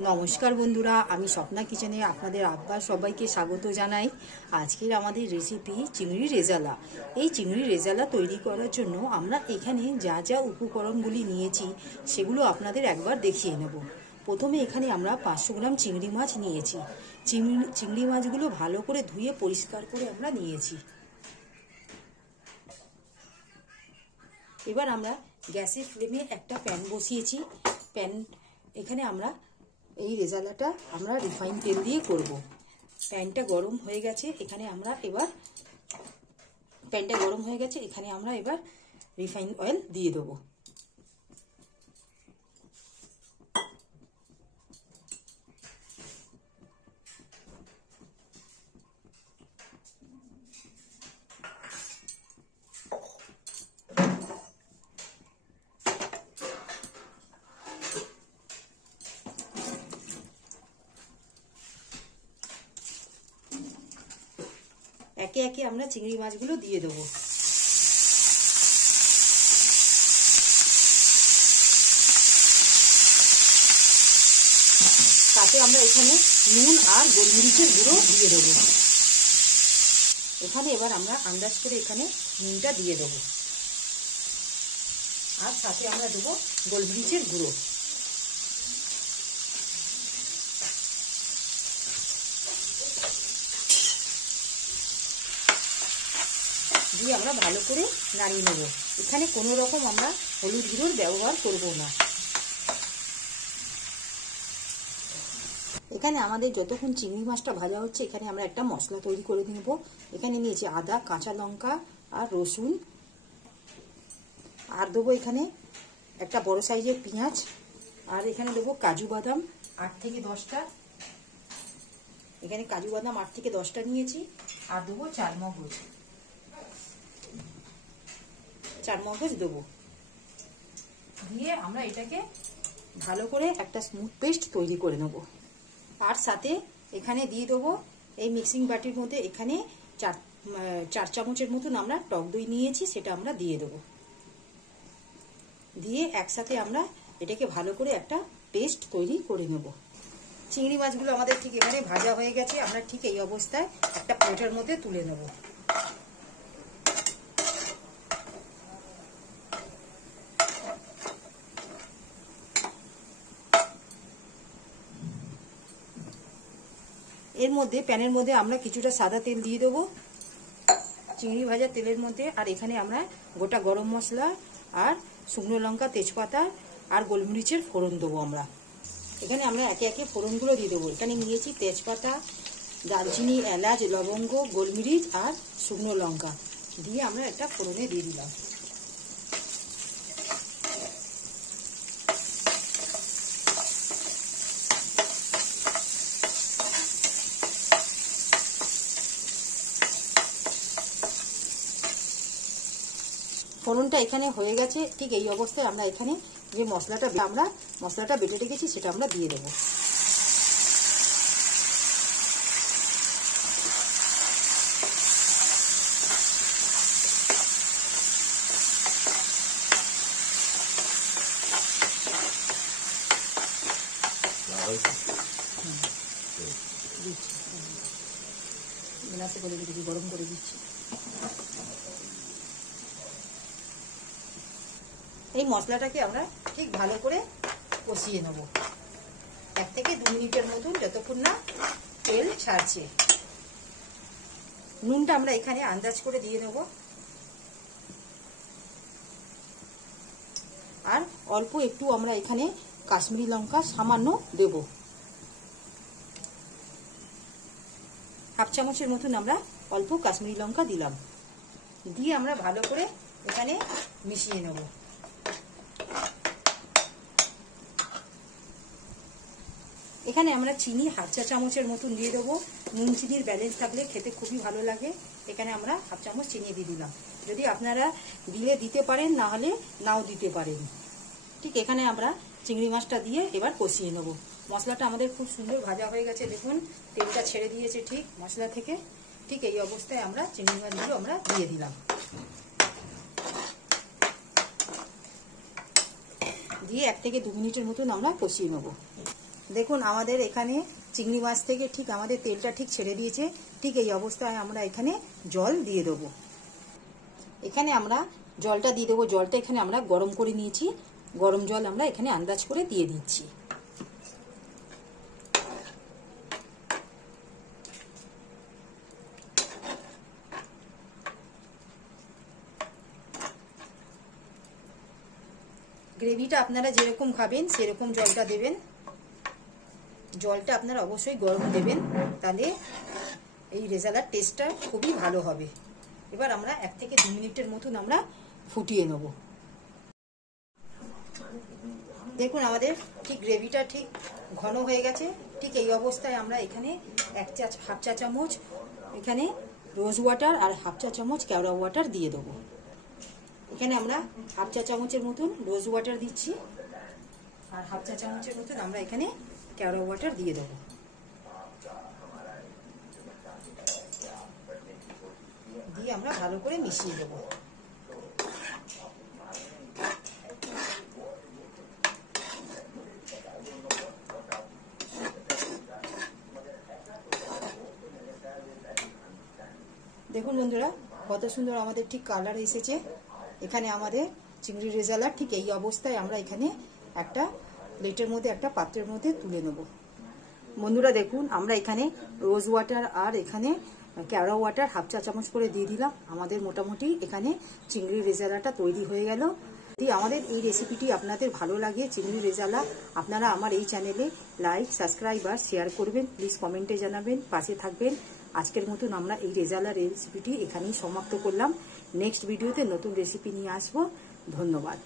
নমস্কার বন্ধুরা, আমি স্বপ্না কিচেনে আপনাদের আবার সবাইকে স্বাগত জানাই। আজকের আমাদের রেসিপি চিংড়ি রেজালা। এই চিংড়ি রেজালা তৈরি করার জন্য আমরা এখানে যা যা উপকরণগুলি নিয়েছি সেগুলো আপনাদের একবার দেখিয়ে নেব। প্রথমে এখানে আমরা 500 গ্রাম চিংড়ি মাছ নিয়েছি। চিংড়ি মাছগুলো ভালো করে ধুয়ে পরিষ্কার করে আমরা নিয়েছি। এবার আমরা গ্যাসের ফ্লেমে একটা প্যান বসিয়েছি। এখানে আমরা এই রেজালাটা আমরা রিফাইন তেল দিয়ে করব। প্যানটা গরম হয়ে গেছে, এখানে আমরা এবার রিফাইন অয়েল দিয়ে দেবো। একে একে আমরা চিংড়ি মাছগুলো দিয়ে দেবো। তাতে আমরা এখানে নুন আর গোলমরিচের গুঁড়ো দিয়ে দেবো। এখানে এবার আমরা আন্দাজ করে এখানে নুনটা দিয়ে দেবো, আর সাথে আমরা দেবো গোলমরিচের গুঁড়ো। দিয়ে আমরা ভালো করে নাড়িয়ে নেব। এখানে কোনো রকম আমরা হলুদ গুঁড়োর ব্যবহার করব না। এখানে আমাদের যতক্ষণ চিংড়ি মাছটা ভাজা হচ্ছে, এখানে আমরা একটা মশলা তৈরি করে নেব। এখানে নিয়েছি আদা, কাঁচা লঙ্কা আর রসুন, আর দেবো এখানে একটা বড় সাইজের পেঁয়াজ, আর এখানে দেবো কাজু বাদাম 8 থেকে 10টা। এখানে কাজু বাদাম 8 থেকে 10টা নিয়েছি। আর দেবো চারমগজ দেবো। দিয়ে আমরা এটাকে ভালো করে একটা স্মুথ পেস্ট তৈরি করে নেব। আর সাথে এখানে দিয়ে দেবো এই মিক্সিং বাটির মধ্যে এখানে 4 চামচের মতন আমরা টক দই নিয়েছি, সেটা আমরা দিয়ে দেবো। দিয়ে একসাথে আমরা এটাকে ভালো করে একটা পেস্ট তৈরি করে নেব। চিংড়ি মাছগুলো আমাদের ঠিক এখানে ভাজা হয়ে গেছে। আমরা ঠিক এই অবস্থায় একটা প্লেটের মধ্যে তুলে নেব। এর মধ্যে প্যানের মধ্যে আমরা কিছুটা সাদা তেল দিয়ে দেবো চিংড়ি ভাজা তেলের মধ্যে। আর এখানে আমরা গোটা গরম মশলা আর শুকনো লঙ্কা, তেজপাতা আর গোলমরিচের ফোড়ন দেবো। এখানে আমরা একে একে ফোড়নগুলো দিয়ে দেবো। এখানে নিয়েছি তেজপাতা, দারচিনি, এলাচ, লবঙ্গ, গোলমরিচ আর শুকনো লঙ্কা দিয়ে আমরা একটা ফোড়নে দিয়ে দিলাম। ফোড়নটা এখানে হয়ে গেছে। ঠিক এই অবস্থায় আমরা এখানে যে মশলাটা বেটে রেখেছি সেটা আমরা দিয়ে দেবো। গ্লাসে করে দিচ্ছি, গরম করে দিচ্ছি। এই মশলাটাকে আমরা ঠিক ভালো করে কষিয়ে নেব 1 থেকে 2 মিনিটের মতন, যতক্ষণ না তেল ছাড়ছে। নুনটা আমরা এখানে আন্দাজ করে দিয়ে নেব। আর অল্প একটু আমরা এখানে কাশ্মীরি লঙ্কা সামান্য দেব। 1/2 চামচের মতন আমরা অল্প কাশ্মীরি লঙ্কা দিলাম। দিয়ে আমরা ভালো করে এখানে মিশিয়ে নেব। এখানে আমরা চিনি 1/2 চা চামচের মতন দিয়ে দেবো। নুন চিনির ব্যালেন্স থাকলে খেতে খুবই ভালো লাগে। এখানে আমরা 1/2 চামচ চিনি দিয়ে দিলাম। যদি আপনারা দিতে পারেন, না হলে নাও দিতে পারেন। ঠিক এখানে আমরা চিংড়ি মাছটা দিয়ে এবার কষিয়ে নেব। মশলাটা আমাদের খুব সুন্দর ভাজা হয়ে গেছে, দেখুন তেলটা ছেড়ে দিয়েছে ঠিক মশলা থেকে। ঠিক এই অবস্থায় আমরা চিংড়ি মাছগুলো আমরা দিয়ে দিলাম। দিয়ে 1 থেকে 2 মিনিটের মতন আমরা কষিয়ে নেব। দেখুন আমাদের এখানে চিংড়ি মাছ থেকে ঠিক আমাদের তেলটা ঠিক ছেড়ে দিয়েছে। ঠিক এই অবস্থায় আমরা এখানে জল দিয়ে দেবো। এখানে আমরা জলটা দিয়ে দেবো। জলটা এখানে আমরা গরম করে নিয়েছি। গরম জল আমরা এখানে আন্দাজ করে দিয়ে দিচ্ছি। গ্রেভিটা আপনারা যেরকম খাবেন সেরকম জলটা দেবেন। জলটা আপনারা অবশ্যই গরম দেবেন, তাহলে এই রেজালার টেস্টটা খুবই ভালো হবে। এবার আমরা 1 থেকে 2 মিনিটের মতন আমরা ফুটিয়ে নেব। দেখুন আমাদের ঠিক গ্রেভিটা ঠিক ঘন হয়ে গেছে। ঠিক এই অবস্থায় আমরা এখানে হাফ চা চামচ এখানে রোজ ওয়াটার আর হাফ চা চামচ কেওড়া ওয়াটার দিয়ে দেবো। এখানে আমরা হাফ চা চামচের মতন রোজ ওয়াটার দিচ্ছি আর হাফ চা চামচের মতন আমরা এখানে কেওড়া ওয়াটার দিয়ে দেবো। দিয়ে আমরা ভালো করে মিশিয়ে দেবো। দেখুন বন্ধুরা কত সুন্দর আমাদের ঠিক কালার এসেছে। এখানে আমাদের চিংড়ি রেজালা ঠিক এই অবস্থায় আমরা এখানে একটা প্লেটের মধ্যে একটা পাত্রের মধ্যে তুলে নেব। বন্ধুরা দেখুন আমরা এখানে রোজ ওয়াটার আর এখানে কেওড়া ওয়াটার হাফ চা চামচ করে দিয়ে দিলাম। আমাদের মোটামুটি এখানে চিংড়ি রেজালাটা তৈরি হয়ে গেল। যদি আমাদের এই রেসিপিটি আপনাদের ভালো লাগে চিংড়ি রেজালা, আপনারা আমার এই চ্যানেলে লাইক, সাবস্ক্রাইব আর শেয়ার করবেন। প্লিজ কমেন্টে জানাবেন, পাশে থাকবেন। আজকের মতন আমরা এই রেজালা রেসিপিটি এখানেই সমাপ্ত করলাম। নেক্সট ভিডিওতে নতুন রেসিপি নিয়ে আসবো। ধন্যবাদ।